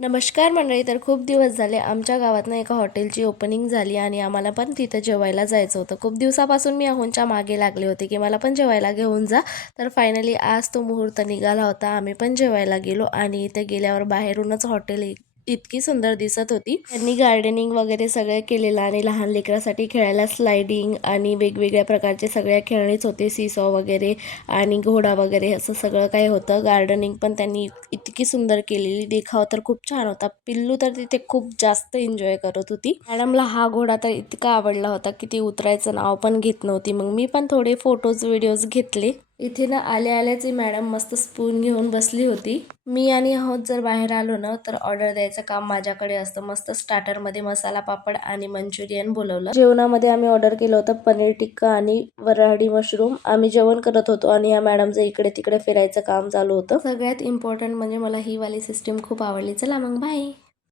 नमस्कार मंडळी. तर खूप दिवस झाले आमच्या गावातनं एका हॉटेलची ओपनिंग झाली आणि आम्हाला पण तिथं जेवायला जायचं होतं. खूप दिवसापासून मी अहोंच्या मागे लागले होते की मला पण जेवायला घेऊन जा. तर फायनली आज तो मुहूर्त निघाला होता. आम्ही पण जेवायला गेलो आणि इथे गेल्यावर बाहेरूनच हॉटेल इतकी सुंदर दिसत होती. त्यांनी गार्डनिंग वगैरे सगळं केलेलं आणि लहान लेकरासाठी खेळायला स्लायडिंग आणि वेगवेगळ्या प्रकारचे सगळ्या खेळणीच होते. सीसॉ वगैरे आणि घोडा वगैरे असं सगळं काही होतं. गार्डनिंग पण त्यांनी इतकी सुंदर केलेली, देखाव तर खूप छान होता. पिल्लू तर तिथे खूप जास्त एन्जॉय करत होती. मॅडमला हा घोडा तर इतका आवडला होता की ती उतरायचं नाव पण घेत नव्हती. मग मी पण थोडे फोटोज व्हिडिओज घेतले. इथे ना आल्या आल्याची मॅडम मस्त स्पून घेऊन बसली होती. मी आणि अहोत जर बाहेर आलो ना तर ऑर्डर द्यायचं काम माझ्याकडे असतं. मस्त स्टार्टरमध्ये मसाला पापड आणि मंचुरियन बोलवलं. जेवणामध्ये आम्ही ऑर्डर केलं होतं पनीर टिक्का आणि वराडी मशरूम. आम्ही जेवण करत होतो आणि या मॅडमचं इकडे तिकडे फिरायचं काम चालू होतं. सगळ्यात इम्पॉर्टंट म्हणजे मला ही वाली सिस्टीम खूप आवडली. चला मग बाय.